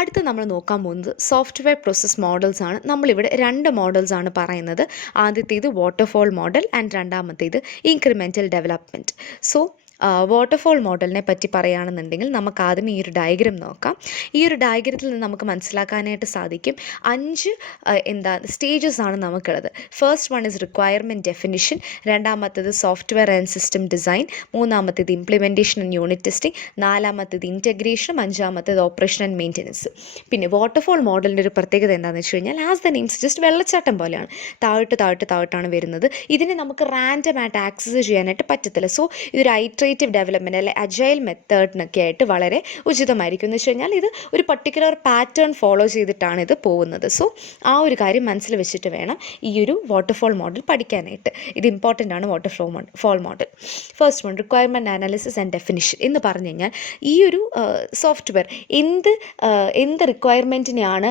അടുത്ത് നമ്മൾ നോക്കാൻ പോകുന്നത് സോഫ്റ്റ്വെയർ പ്രോസസ് മോഡൽസ് ആണ്. നമ്മളിവിടെ രണ്ട് മോഡൽസ് ആണ് പറയുന്നത്. ആദ്യത്തേത് വാട്ടർഫോൾ മോഡൽ ആൻഡ് രണ്ടാമത്തേത് ഇൻക്രിമെൻ്റൽ ഡെവലപ്മെൻറ്റ്. സോ വാട്ടർഫോൾ മോഡലിനെ പറ്റി പറയുകയാണെന്നുണ്ടെങ്കിൽ നമുക്ക് ആദ്യം ഈ ഒരു ഡയഗ്രം നോക്കാം. ഈ ഒരു ഡയഗ്രത്തിൽ നിന്ന് നമുക്ക് മനസ്സിലാക്കാനായിട്ട് സാധിക്കും 5 സ്റ്റേജസ് ആണ് നമുക്കുള്ളത്. First one is requirement definition, രണ്ടാമത്തേത് സോഫ്റ്റ്വെയർ ആൻഡ് സിസ്റ്റം ഡിസൈൻ, മൂന്നാമത്തേത് ഇംപ്ലിമെൻറ്റേഷൻ ആൻഡ് യൂണിറ്റ് ടെസ്റ്റിംഗ്, നാലാമത്തേത് ഇൻറ്റഗ്രേഷനും, അഞ്ചാമത്തേത് ഓപ്പറേഷൻ ആൻഡ് മെയിൻ്റനൻസ്. പിന്നെ വാട്ടർഫോൾ മോഡലിൻ്റെ ഒരു പ്രത്യേകത എന്താണെന്ന് വെച്ച് കഴിഞ്ഞാൽ ആസ് ദ നെയിംസ് ജസ്റ്റ് വെള്ളച്ചാട്ടം പോലെയാണ്, താഴോട്ടാണ് വരുന്നത്. ഇതിനെ നമുക്ക് റാൻഡമായിട്ട് ആക്സസ് ചെയ്യാനായിട്ട് പറ്റത്തില്ല. സോ ഇതൊരു ഐട്രേറ്റീവ് ഡെവലപ്മെൻറ്റ് അല്ലെ അജൈൽ മെത്തേഡിനൊക്കെ ആയിട്ട് വളരെ ഉചിതമായിരിക്കും. എന്ന് വെച്ച് കഴിഞ്ഞാൽ ഇത് ഒരു പർട്ടിക്കുലർ പാറ്റേൺ ഫോളോ ചെയ്തിട്ടാണ് ഇത് പോകുന്നത്. സോ ആ ഒരു കാര്യം മനസ്സിൽ വെച്ചിട്ട് വേണം ഈ ഒരു വാട്ടർഫോൾ മോഡൽ പഠിക്കാനായിട്ട്. ഇത് ഇമ്പോർട്ടൻ്റ് ആണ് waterfall model. First one requirement analysis and definition എന്ന് പറഞ്ഞു കഴിഞ്ഞാൽ ഈ ഒരു സോഫ്റ്റ്വെയർ എന്ത് റിക്വയർമെൻറ്റിനെയാണ്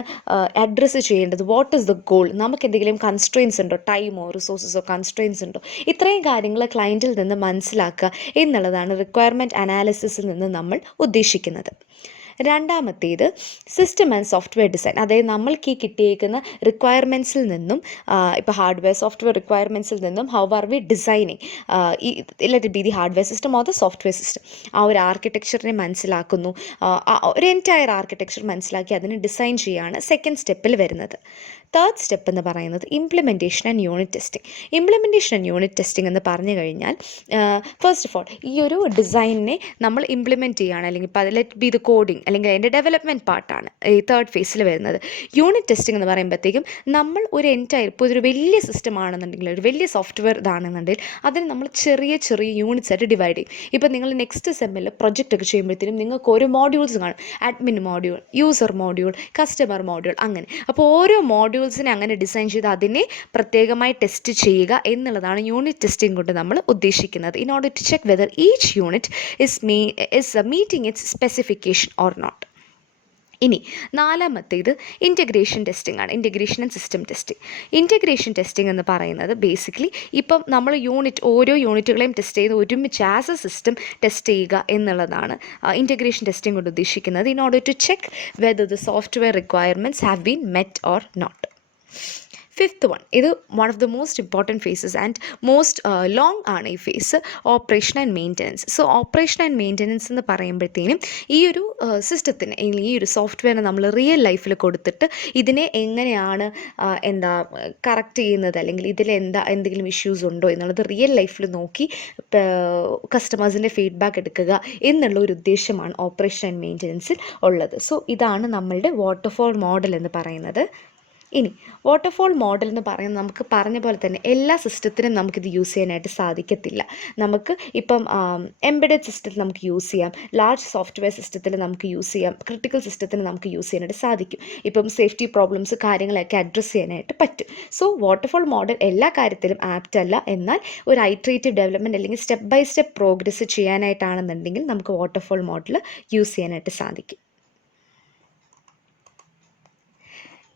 അഡ്രസ്സ് ചെയ്യേണ്ടത്, വാട്ട് ഈസ് ദ ഗോൾ, നമുക്ക് എന്തെങ്കിലും കൺസ്ട്രെയിൻസ് ഉണ്ടോ, ടൈമോ റിസോഴ്സസോ കൺസ്ട്രെയിൻസ് ഉണ്ടോ, ഇത്രയും കാര്യങ്ങൾ ക്ലയൻറ്റിൽ നിന്ന് മനസ്സിലാക്കുക എന്നുള്ളതാണ് റിക്വയർമെൻറ്റ് അനാലിസിസിൽ നിന്ന് നമ്മൾ ഉദ്ദേശിക്കുന്നത്. രണ്ടാമത്തേത് സിസ്റ്റം ആൻഡ് സോഫ്റ്റ്വെയർ ഡിസൈൻ. അതായത് നമ്മൾക്ക് ഈ കിട്ടിയേക്കുന്ന റിക്വയർമെൻറ്റ്സിൽ നിന്നും ഇപ്പോൾ ഹാർഡ്വെയർ സോഫ്റ്റ്വെയർ റിക്വയർമെൻറ്റ്സിൽ നിന്നും how are we designing let be the hardware system or the software system. ആ ഒരു ആർക്കിടെക്ചറിനെ മനസ്സിലാക്കുന്നു, ഒരു എൻറ്റയർ ആർക്കിടെക്ചർ മനസ്സിലാക്കി അതിന് ഡിസൈൻ ചെയ്യുകയാണ് സെക്കൻഡ് സ്റ്റെപ്പിൽ വരുന്നത്. തേർഡ് സ്റ്റെപ്പ് എന്ന് പറയുന്നത് implementation and unit testing. Implementation and unit testing എന്ന് പറഞ്ഞു കഴിഞ്ഞാൽ ഫസ്റ്റ് ഓഫ് ഓൾ ഈ ഒരു ഡിസൈനിനെ നമ്മൾ ഇംപ്ലിമെൻറ്റ് ചെയ്യുകയാണ്, അല്ലെങ്കിൽ ഇപ്പോൾ ലെറ്റ് ബി ദ കോഡിങ് അല്ലെങ്കിൽ അതിൻ്റെ ഡെവലപ്മെൻറ്റ് പാർട്ടാണ് ഈ തേർഡ് ഫേസിൽ വരുന്നത്. യൂണിറ്റ് ടെസ്റ്റിംഗ് എന്ന് പറയുമ്പോഴത്തേക്കും നമ്മൾ ഒരു എൻറ്റയർ ഇപ്പോൾ ഇതൊരു വലിയ സിസ്റ്റം ആണെന്നുണ്ടെങ്കിൽ, ഒരു വലിയ സോഫ്റ്റ്വെയർ ഇതാണെന്നുണ്ടെങ്കിൽ അതിന് നമ്മൾ ചെറിയ ചെറിയ യൂണിറ്റ്സ് ആയിട്ട് ഡിവൈഡ് ചെയ്യും. ഇപ്പോൾ നിങ്ങൾ നെക്സ്റ്റ് സെമ്മിൽ പ്രൊജക്റ്റ് ഒക്കെ ചെയ്യുമ്പോഴത്തേനും നിങ്ങൾക്ക് ഓരോ മോഡ്യൂൾസ് കാണും, admin module, user module, customer module, അങ്ങനെ. അപ്പോൾ ഓരോ മോഡ്യൂൾസിനെ അങ്ങനെ ഡിസൈൻ ചെയ്ത് അതിനെ പ്രത്യേകമായി ടെസ്റ്റ് ചെയ്യുക എന്നുള്ളതാണ് യൂണിറ്റ് ടെസ്റ്റിംഗ് കൊണ്ട് നമ്മൾ ഉദ്ദേശിക്കുന്നത്. In order to check whether each unit is meeting its specification or not. ഇനി നാലാമത്തേത് ഇൻറ്റഗ്രേഷൻ ടെസ്റ്റിംഗ് ആണ്, integration and system testing. Integration testing എന്ന് പറയുന്നത് ബേസിക്കലി ഇപ്പം നമ്മൾ ഓരോ യൂണിറ്റുകളെയും ടെസ്റ്റ് ചെയ്ത് ഒരുമിച്ച് ആസ് എ സിസ്റ്റം ടെസ്റ്റ് ചെയ്യുക എന്നുള്ളതാണ് ഇൻറ്റഗ്രേഷൻ ടെസ്റ്റിംഗ് കൊണ്ട് ഉദ്ദേശിക്കുന്നത്. In order to check whether the software requirements have been met or not. Fifth one, ഇത് one of the most important phases and most long ആണ് ഈ phase, operation and maintenance. So operation and maintenance എന്ന് പറയുമ്പോഴത്തേനും ഈ ഒരു സിസ്റ്റത്തിന് അല്ലെങ്കിൽ ഈ ഒരു സോഫ്റ്റ്വെയറിനെ നമ്മൾ റിയൽ ലൈഫിൽ കൊടുത്തിട്ട് ഇതിനെ എങ്ങനെയാണ് കറക്റ്റ് ചെയ്യുന്നത്, അല്ലെങ്കിൽ എന്തെങ്കിലും ഇഷ്യൂസ് ഉണ്ടോ എന്നുള്ളത് റിയൽ ലൈഫിൽ നോക്കി കസ്റ്റമേഴ്സിൻ്റെ ഫീഡ്ബാക്ക് എടുക്കുക എന്നുള്ള ഒരു ഉദ്ദേശമാണ് ഓപ്പറേഷൻ ആൻഡ് മെയിൻ്റനൻസിൽ ഉള്ളത്. സോ ഇതാണ് നമ്മളുടെ വാട്ടർഫോൾ മോഡൽ എന്ന് പറയുന്നത്. ഇനി വാട്ടർഫോൾ മോഡൽ എന്ന് പറയുന്നത് നമുക്ക് പറഞ്ഞ പോലെ തന്നെ എല്ലാ സിസ്റ്റത്തിനും നമുക്കിത് യൂസ് ചെയ്യാനായിട്ട് സാധിക്കത്തില്ല. നമുക്ക് ഇപ്പം എംബഡഡ് സിസ്റ്റത്തിൽ നമുക്ക് യൂസ് ചെയ്യാം, ലാർജ് സോഫ്റ്റ്വെയർ സിസ്റ്റത്തിൽ നമുക്ക് യൂസ് ചെയ്യാം, ക്രിട്ടിക്കൽ സിസ്റ്റത്തിന് നമുക്ക് യൂസ് ചെയ്യാനായിട്ട് സാധിക്കും. ഇപ്പം സേഫ്റ്റി പ്രോബ്ലംസ് കാര്യങ്ങളൊക്കെ അഡ്രസ്സ് ചെയ്യാനായിട്ട് പറ്റും. സോ വാട്ടർഫോൾ മോഡൽ എല്ലാ കാര്യത്തിലും ആപ്റ്റ് അല്ല, എന്നാൽ ഒരു ഐട്രേറ്റീവ് ഡെവലപ്മെൻറ്റ് അല്ലെങ്കിൽ സ്റ്റെപ്പ് ബൈ സ്റ്റെപ്പ് പ്രോഗ്രസ് ചെയ്യാനായിട്ടാണെന്നുണ്ടെങ്കിൽ നമുക്ക് വാട്ടർഫോൾ മോഡൽ യൂസ് ചെയ്യാനായിട്ട് സാധിക്കും.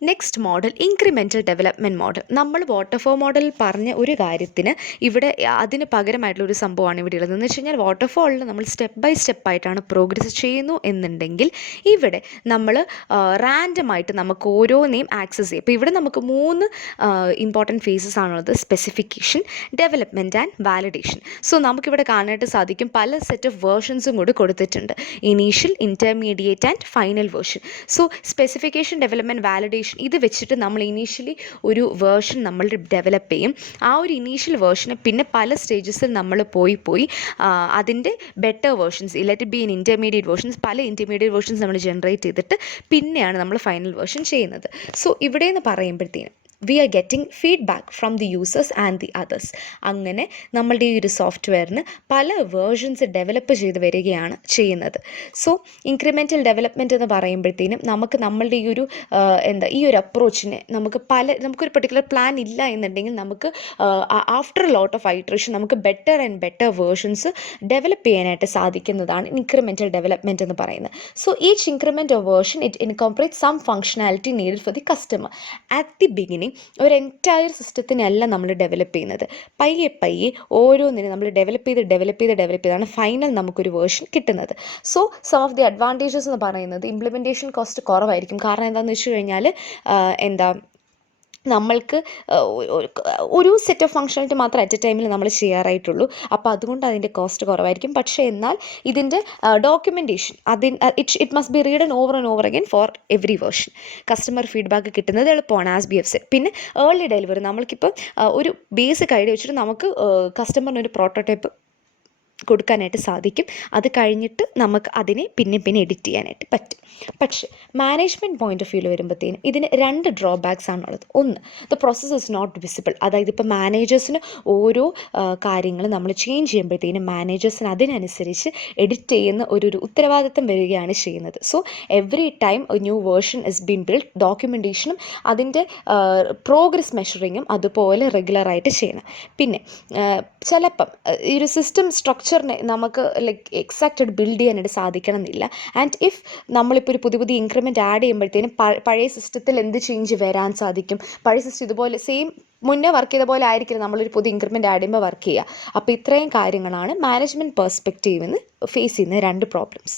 Next model incremental development model. നമ്മൾ വാട്ടർഫോൾ മോഡലിൽ പറഞ്ഞ ഒരു കാര്യത്തിന് ഇവിടെ അതിന് പകരമായിട്ടുള്ളൊരു സംഭവമാണ് ഇവിടെ ഉള്ളത്. എന്ന് വെച്ച് കഴിഞ്ഞാൽ വാട്ടർഫോളിൽ നമ്മൾ സ്റ്റെപ്പ് ബൈ സ്റ്റെപ്പായിട്ടാണ് പ്രോഗ്രസ് ചെയ്യുന്നു എന്നുണ്ടെങ്കിൽ ഇവിടെ നമ്മൾ റാൻഡമായിട്ട് നമുക്ക് ഓരോന്നെയും ആക്സസ് ചെയ്യും. ഇപ്പോൾ ഇവിടെ നമുക്ക് 3 ഇമ്പോർട്ടൻറ്റ് ഫേസസ് ആണുള്ളത്: specification, development and validation. So നമുക്കിവിടെ കാണാനായിട്ട് സാധിക്കും പല സെറ്റ് ഓഫ് വേർഷൻസും കൂടി കൊടുത്തിട്ടുണ്ട്: initial, intermediate and final version. So specification, development, validation ഇത് വെച്ചിട്ട് നമ്മൾ ഇനീഷ്യലി ഒരു വേർഷൻ നമ്മൾ ഡെവലപ്പ് ചെയ്യും. ആ ഒരു ഇനീഷ്യൽ വേർഷനെ പിന്നെ പല സ്റ്റേജസിൽ നമ്മൾ പോയി അതിൻ്റെ better versions, let be in intermediate versions, പല ഇൻ്റർമീഡിയറ്റ് വേർഷൻസ് നമ്മൾ ജനറേറ്റ് ചെയ്തിട്ട് പിന്നെയാണ് നമ്മൾ ഫൈനൽ വേർഷൻ ചെയ്യുന്നത്. സോ ഇവിടെ എന്ന് പറയുമ്പോഴത്തേനും we are getting feedback from the users and the others. അങ്ങനെ നമ്മളുടെ ഈ ഒരു സോഫ്റ്റ്വെയറിന് പല വേർഷൻസ് ഡെവലപ്പ് ചെയ്ത് വരികയാണ് ചെയ്യുന്നത്. സോ ഇൻക്രിമെൻ്റൽ ഡെവലപ്മെൻറ്റ് എന്ന് പറയുമ്പോഴത്തേനും നമുക്ക് നമ്മളുടെ ഈ ഒരു അപ്രോച്ചിനെ നമുക്കൊരു പെർട്ടിക്കുലർ പ്ലാൻ ഇല്ല എന്നുണ്ടെങ്കിൽ നമുക്ക് ആഫ്റ്റർ ലോട്ട് ഓഫ് ഐട്രേഷൻ നമുക്ക് better and better versions develop ചെയ്യാനായിട്ട് സാധിക്കുന്നതാണ് ഇൻക്രിമെൻ്റൽ ഡെവലപ്മെൻറ്റ് എന്ന് പറയുന്നത്. So each increment of version it incorporate some functionality needed for the customer. At the beginning ഒരു എൻറ്റയർ സിസ്റ്റത്തിനല്ല നമ്മൾ ഡെവലപ്പ് ചെയ്യുന്നത്. പയ്യെ പയ്യെ ഓരോന്നിനും നമ്മൾ ഡെവലപ്പ് ചെയ്താണ് ഫൈനൽ നമുക്കൊരു വേർഷൻ കിട്ടുന്നത്. So some of the advantages എന്ന് പറയുന്നത് ഇംപ്ലിമെൻറ്റേഷൻ കോസ്റ്റ് കുറവായിരിക്കും. കാരണം എന്താണെന്ന് വെച്ച് കഴിഞ്ഞാൽ നമ്മൾക്ക് ഒരു സെറ്റ് ഓഫ് ഫങ്ഷനാലിറ്റി മാത്രം അറ്റ് എ ടൈമിൽ നമ്മൾ ചെയ്യാറായിട്ടുള്ളൂ. അപ്പോൾ അതുകൊണ്ട് അതിൻ്റെ കോസ്റ്റ് കുറവായിരിക്കും. പക്ഷേ എന്നാൽ ഇതിൻ്റെ documentation it must be read over and over again for every version. Customer feedback കിട്ടുന്നത് എളുപ്പമാണ് ആസ് ബി എഫ് സെഡ്. പിന്നെ ഏർലി ഡെലിവറി നമ്മൾക്കിപ്പോൾ ഒരു ബേസിക് ഐഡിയ വെച്ചിട്ട് നമുക്ക് കസ്റ്റമറിനൊരു പ്രോട്ടോടൈപ്പ് കൊടുക്കാനായിട്ട് സാധിക്കും. അത് കഴിഞ്ഞിട്ട് നമുക്ക് അതിനെ പിന്നെ എഡിറ്റ് ചെയ്യാനായിട്ട് പറ്റും. പക്ഷേ മാനേജ്മെൻറ്റ് പോയിൻ്റ് ഓഫ് വ്യൂവിൽ വരുമ്പോഴത്തേനും ഇതിന് 2 ഡ്രോബാക്സ് ആണുള്ളത്. ഒന്ന്, the process is not visible. അതായത് ഇപ്പോൾ മാനേജേഴ്സിന് ഓരോ കാര്യങ്ങൾ നമ്മൾ ചേഞ്ച് ചെയ്യുമ്പോഴത്തേനും മാനേജേഴ്സിന് അതിനനുസരിച്ച് എഡിറ്റ് ചെയ്യുന്ന ഒരു ഉത്തരവാദിത്തം വരികയാണ് ചെയ്യുന്നത്. So every time new version is been build, ഡോക്യുമെൻറ്റേഷനും അതിൻ്റെ പ്രോഗ്രസ് മെഷറിങ്ങും അതുപോലെ റെഗുലറായിട്ട് ചെയ്യണം. പിന്നെ ചിലപ്പം ഈ ഒരു സിസ്റ്റം സ്ട്രക്ചറിനെ നമുക്ക് ലൈക്ക് എക്സാക്റ്റ് ബിൽഡ് ചെയ്യാനായിട്ട് സാധിക്കണം എന്നില്ല. ആൻഡ് ഇഫ് നമ്മളിപ്പോൾ ഒരു പുതിയ ഇൻക്രിമെൻറ്റ് ആഡ് ചെയ്യുമ്പോഴത്തേനും പഴയ സിസ്റ്റത്തിൽ എന്ത് ചേഞ്ച് വരാൻ സാധിക്കും, പഴയ സിസ്റ്റം ഇതുപോലെ സെയിം മുന്നേ വർക്ക് ചെയ്ത പോലെ ആയിരിക്കില്ല നമ്മളൊരു പുതിയ ഇൻക്രിമെൻറ്റ് ആഡ് ചെയ്യുമ്പോൾ വർക്ക് ചെയ്യുക. അപ്പോൾ ഇത്രയും കാര്യങ്ങളാണ് മാനേജ്മെൻറ്റ് പെർസ്പെക്റ്റീവിൽ നിന്ന് ഫേസ് ചെയ്യുന്ന 2 പ്രോബ്ലംസ്.